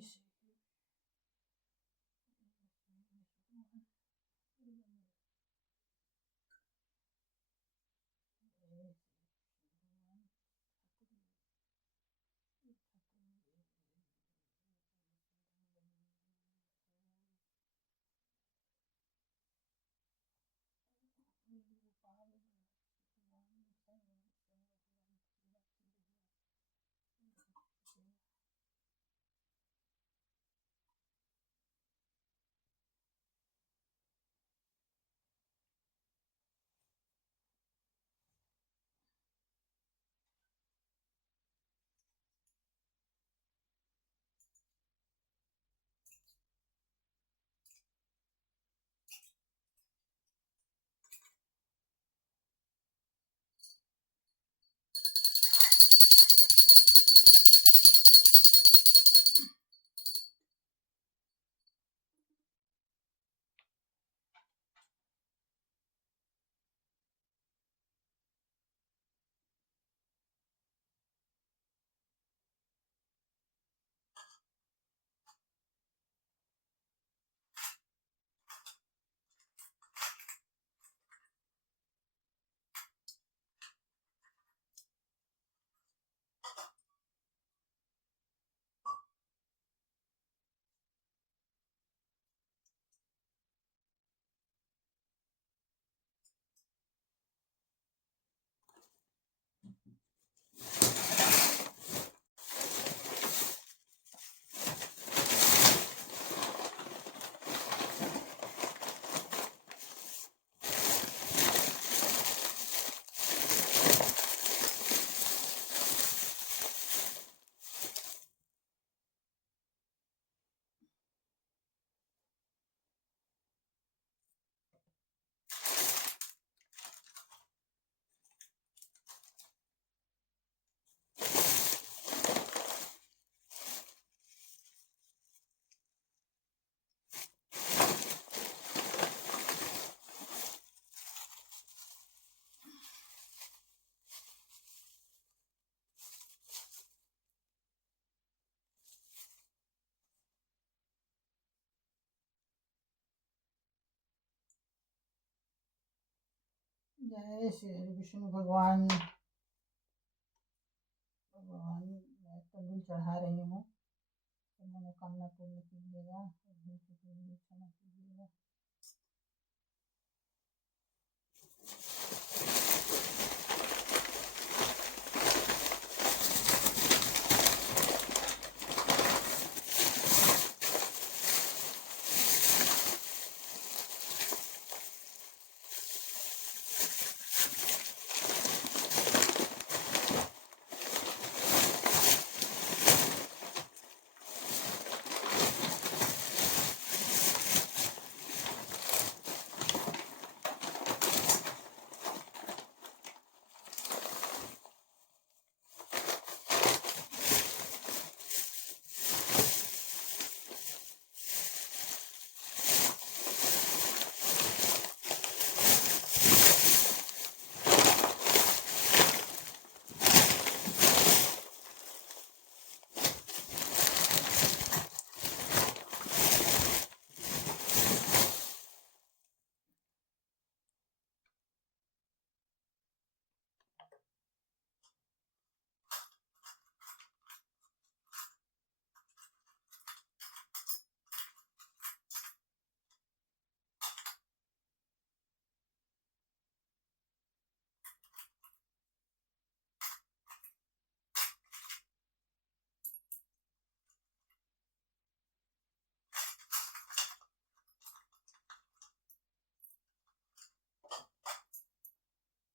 श्री जय श्री हरि विष्णु भगवान। मैं कंदूल चढ़ा रही हूँ, तो मनोकामना पूर्ण कीजिएगा, गलती के लिए क्षमा कीजिएगा।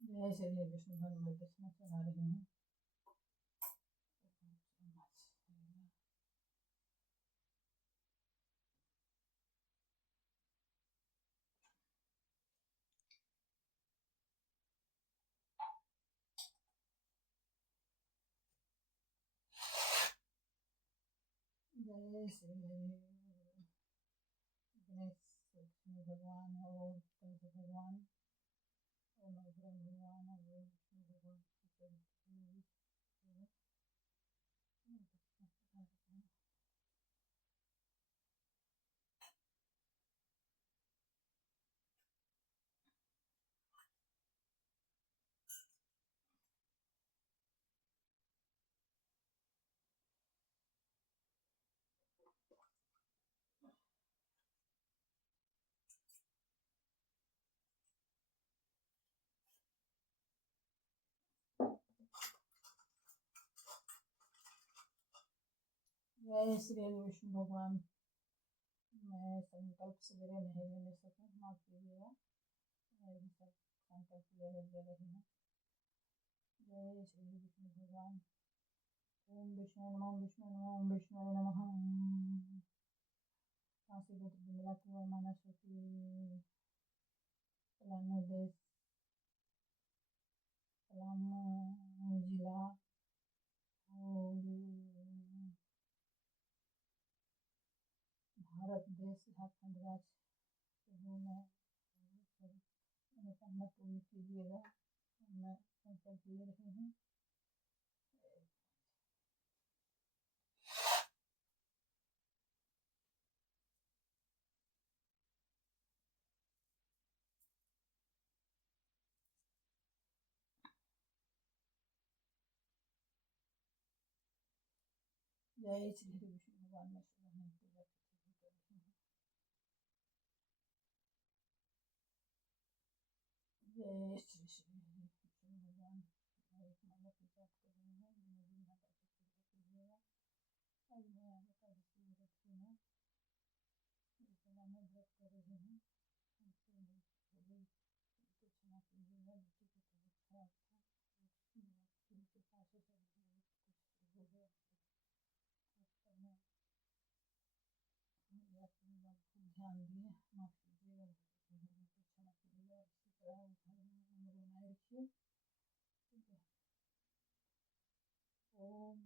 जय श्री हरि विष्णु भगवान। मैं दक्षिणा चढ़ा रही हूँ। जय श्री हरि गणेश लक्ष्मी भगवान और शंकर भगवान और नवग्रह भगवान और विष्णु भगवान की पवित्र जय श्री हरि विष्णु भगवान। मैं संकल्प सवेरे नहीं ले सकूँ, माफ कीजिएगा। मैं भी सब संकल्प ले रही हूँ। जय श्री विष्णु भगवान। ओम विष्णु नमः, ओम विष्णु नमः, ओम विष्णु नमः। काशी गोत्र बिमला कुंवर मानसवती पलामू देश, पलामू जिला और भारत देश, झारखंड राज्य से हूँ मैं। मनोकामना पूर्ण कीजिएगा। मैं संकल्प ले रही हूँ। जय श्री हरि विष्णु भगवान। मैं पूजा कर रही हूँ। जय श्री श्री विष्णु भगवान। मैं एक माला की जाप कर रही हूँ। मेरी माता की पूजा कीजिएगा। आज मैं एकादशी व्रत की हूँ, इसलिए मैं व्रत कर रही हूँ। मुझको क्षमा कीजिएगा। बेटी की तबीयत खराब था, उनके पास कुछ हो गया तो मैं ध्यान दिए। माफ कीजिएगा, मुझको क्षमा कीजिएगा। इसी तरह घर में बनाए रखिए। ओम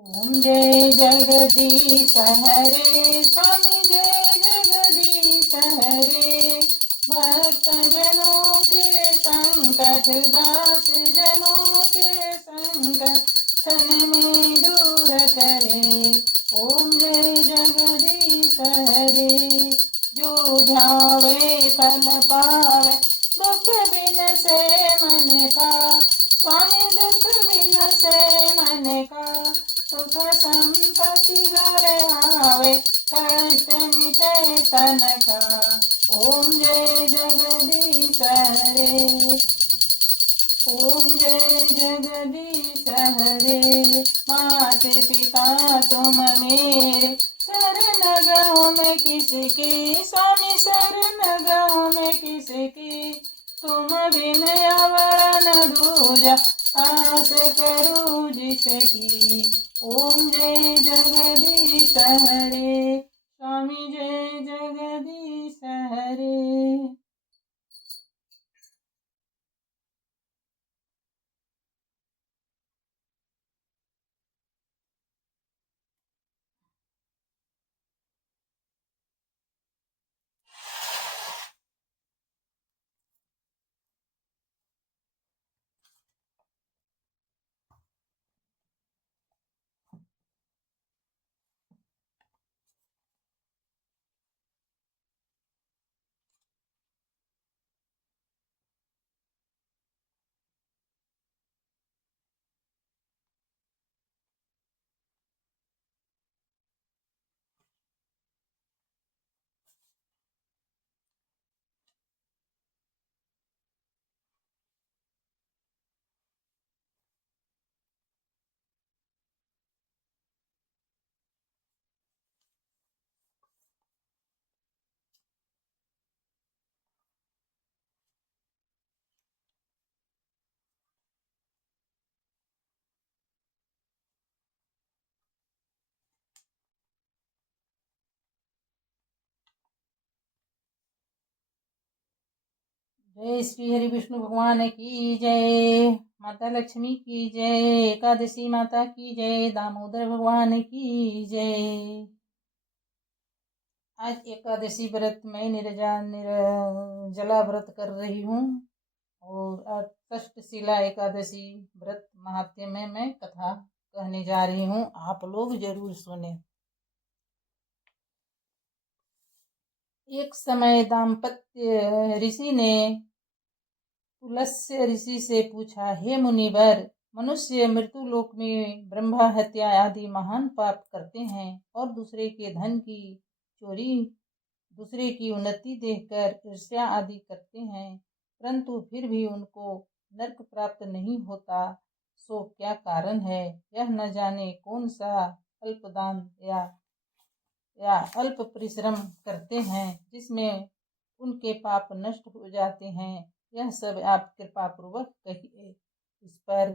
ओम जय जगदीश हरे, स्वामी जय जगदीश हरे। भक्त जनों के संकट, दास जनों के संकट क्षण में दूर करे। ओम जय जगदीश हरे। जो ध्यावे फल पावे, दुख बिन से मन का। स्वामी दुख बिन से मन का, सुख संपत्ति घर आवे। कष्ट मिटे तन का। ओम जय जगदीश हरे, ओम जय जगदीश हरे। माते पिता तुम मेरे, शरण गहूँ मैं किसकी, स्वामी शरण गहूँ मैं किसकी। तुम बिन अवर न दूजा, आस करूँ जिसकी। ओम जय जगदीश हरे, स्वामी जय जगदीश हरे। जय श्री हरि विष्णु भगवान की जय, माता लक्ष्मी की जय, एकादशी माता की जय, दामोदर भगवान की जय। आज एकादशी व्रत में निर्जला व्रत कर रही हूँ और आज तक्षशिला एकादशी व्रत महात्म्य में मैं कथा कहने जा रही हूँ, आप लोग जरूर सुने। एक समय दाम्पत्य ऋषि ने पुलस्त्य ऋषि से पूछा, हे मुनिवर, मनुष्य मृत्यु लोक में ब्रह्मा हत्या आदि महान पाप करते हैं और दूसरे के धन की चोरी, दूसरे की उन्नति देखकर ईर्ष्या आदि करते हैं, परंतु फिर भी उनको नरक प्राप्त नहीं होता, सो क्या कारण है? यह न जाने कौन सा अल्पदान या अल्प परिश्रम करते हैं जिसमें उनके पाप नष्ट हो जाते हैं। यह सब आप कृपा पूर्वक कहिए। इस पर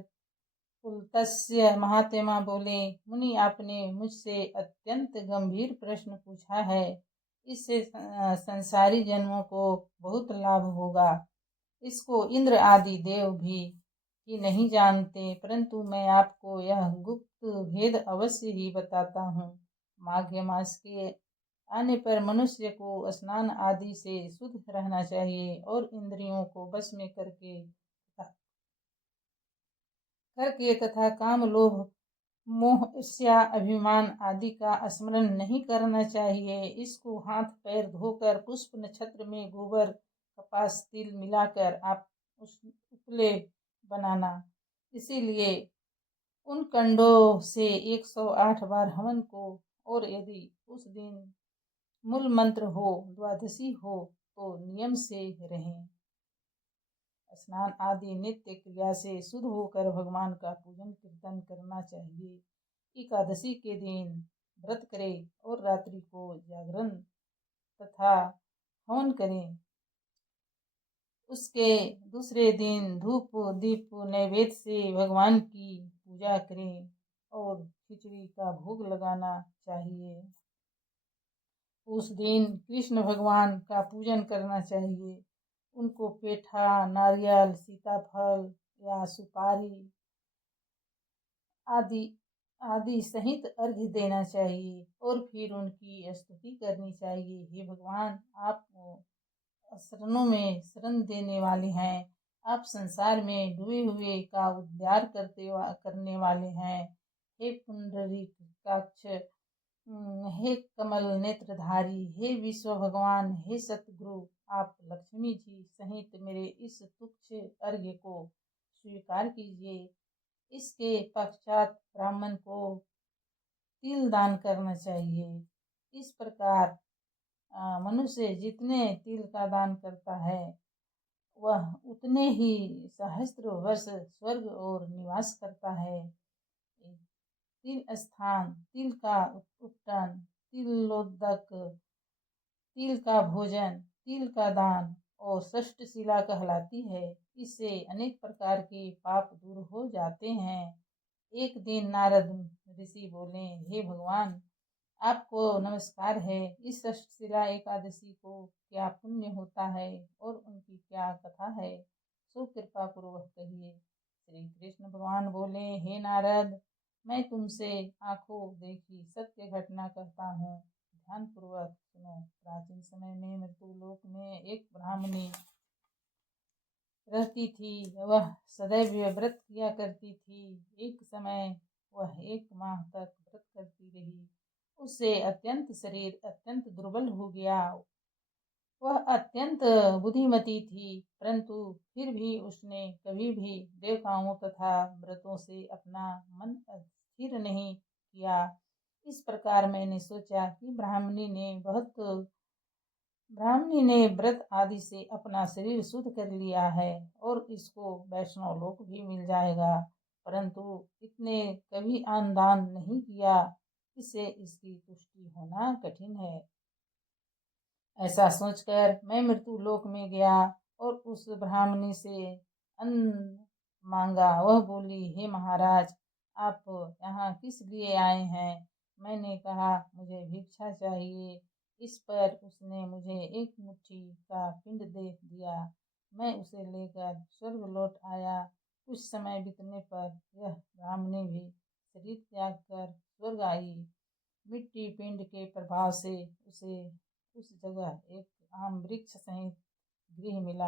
पुलत्स्य महात्मा बोले, मुनि, आपने मुझसे अत्यंत गंभीर प्रश्न पूछा है, इससे संसारी जन्मों को बहुत लाभ होगा। इसको इंद्र आदि देव भी ही नहीं जानते, परंतु मैं आपको यह गुप्त भेद अवश्य ही बताता हूँ। माघ मास के आने पर मनुष्य को स्नान आदि से शुद्ध रहना चाहिए और इंद्रियों को बस में करके तथा काम, लोभ, मोह, ईर्ष्या, अभिमान आदि का स्मरण नहीं करना चाहिए। इसको हाथ पैर धोकर पुष्प नक्षत्र में गोबर, कपास, तिल मिलाकर आप उस उपले बनाना। इसीलिए उन कंडों से 108 बार हवन को, और यदि उस दिन मूल मंत्र हो, द्वादशी हो, तो नियम से रहें। स्नान आदि नित्य क्रिया से शुद्ध होकर भगवान का पूजन कीर्तन करना चाहिए। एकादशी के दिन व्रत करें और रात्रि को जागरण तथा हवन करें। उसके दूसरे दिन धूप दीप नैवेद्य से भगवान की पूजा करें और खिचड़ी का भोग लगाना चाहिए। उस दिन कृष्ण भगवान का पूजन करना चाहिए। उनको पेठा, नारियल, सीताफल या सुपारी आदि आदि सहित अर्घ्य देना चाहिए और फिर उनकी स्तुति करनी चाहिए। हे भगवान, आप शरणों में शरण देने वाले हैं। आप संसार में डूबे हुए का उद्धार करने वाले हैं। हे पुंडरीकाक्ष, हे कमल नेत्रधारी, हे विश्व भगवान, हे सतगुरु, आप लक्ष्मी जी सहित मेरे इस तुच्छ अर्घ्य को स्वीकार कीजिए। इसके पश्चात ब्राह्मण को तिल दान करना चाहिए। इस प्रकार मनुष्य जितने तिल का दान करता है वह उतने ही सहस्त्र वर्ष स्वर्ग और निवास करता है। तिल स्थान, तिल का उपटन, तिलोदक, तिल का भोजन, तिल का दान और षष्ठ शिला कहलाती है। इससे अनेक प्रकार के पाप दूर हो जाते हैं। एक दिन नारद ऋषि बोले, हे भगवान, आपको नमस्कार है। इस षष्ठ शिला एकादशी को क्या पुण्य होता है और उनकी क्या कथा है, सो कृपा पूर्वक कहिए। श्री कृष्ण भगवान बोले, हे नारद, मैं तुमसे आंखों देखी सत्य घटना कहता हूँ, ध्यान पूर्वक सुनो। प्राचीन समय में मृत्युलोक में एक ब्राह्मणी रहती थी। वह सदैव व्रत किया करती थी। एक समय वह 1 माह तक व्रत करती रही। उससे अत्यंत शरीर अत्यंत दुर्बल हो गया। वह अत्यंत बुद्धिमती थी, परंतु फिर भी उसने कभी भी देवताओं तथा व्रतों से अपना मन स्थिर नहीं किया। इस प्रकार मैंने सोचा कि ब्राह्मणी ने व्रत आदि से अपना शरीर शुद्ध कर लिया है और इसको वैष्णव लोक भी मिल जाएगा, परंतु इसने कभी अन्न दान नहीं किया, इससे इसकी तुष्टि होना कठिन है। ऐसा सोचकर मैं मृत्यु लोक में गया और उस ब्राह्मणी से अन्न मांगा। वह बोली, हे महाराज, आप यहाँ किस लिए आए हैं? मैंने कहा, मुझे भिक्षा चाहिए। इस पर उसने मुझे 1 मुट्ठी का पिंड दे दिया। मैं उसे लेकर स्वर्ग लौट आया। कुछ समय बीतने पर यह ब्राह्मणी भी शरीर त्याग कर स्वर्ग आई। मिट्टी पिंड के प्रभाव से उसे उस जगह एक आम वृक्ष सहित गृह मिला,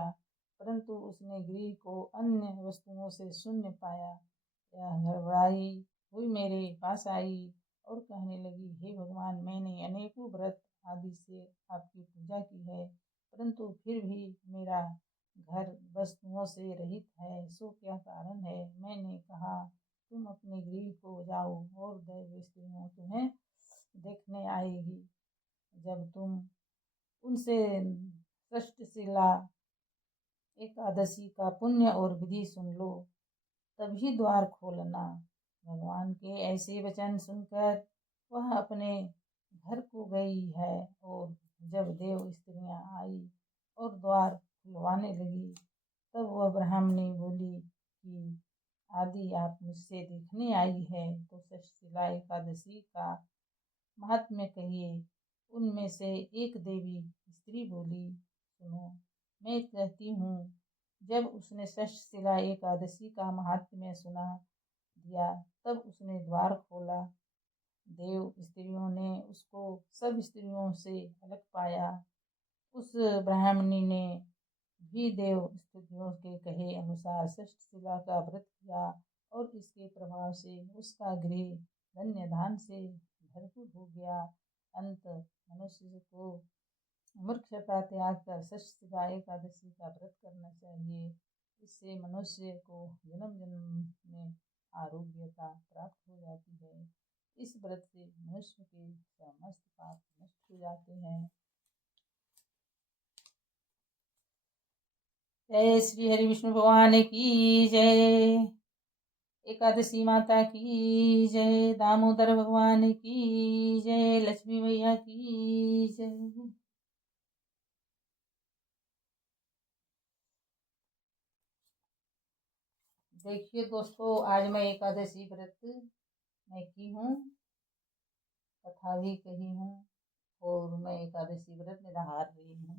परंतु उसने गृह को अन्य वस्तुओं से शून्य पाया। यह घबराई हुई मेरे पास आई और कहने लगी, हे भगवान, मैंने अनेकों व्रत आदि से आपकी पूजा की है, परंतु फिर भी मेरा घर वस्तुओं से रहित है, सो क्या कारण है? मैंने कहा, तुम अपने गृह को जाओ और दैव स्त्रियों तुम्हें देखने आएगी। जब तुम उनसे षष्ठ शिला एकादशी का पुण्य और विधि सुन लो, तभी द्वार खोलना। भगवान के ऐसे वचन सुनकर वह अपने घर को गई है और जब देव स्त्रियां आई और द्वार खुलवाने लगी, तब वह ब्राह्मणी बोली कि आदि आप मुझसे देखने आई है तो षष्ठशिला एकादशी का महात्म्य कहिए। उनमें से एक देवी स्त्री बोली, सुनो, मैं कहती हूँ। जब उसने षष्ठशिला एकादशी का महात्म्य सुना दिया, तब उसने द्वार खोला। देव स्त्रियों ने उसको सब स्त्रियों से अलग पाया। उस ब्राह्मणी ने भी देव स्त्रियों के कहे अनुसार षष्ठशिला का व्रत किया और इसके प्रभाव से उसका गृह धन्य धान से भरपूर हो गया। अंत मनुष्य को मूर्खता त्याग कर षष्ठशिला एकादशी का व्रत करना चाहिए। इससे मनुष्य को जन्म जन्म में आरोग्यता प्राप्त हो जाती है। इस व्रत से मनुष्य के समस्त पाप नष्ट हो जाते हैं। जय श्री हरि विष्णु भगवान की जय। एकादशी माता की जय। दामोदर भगवान की जय। लक्ष्मी मैया की जय। देखिए दोस्तों, आज मैं एकादशी व्रत मैं की हूँ, कथा भी कही हूँ और मैं एकादशी व्रत निराहार रही हूँ।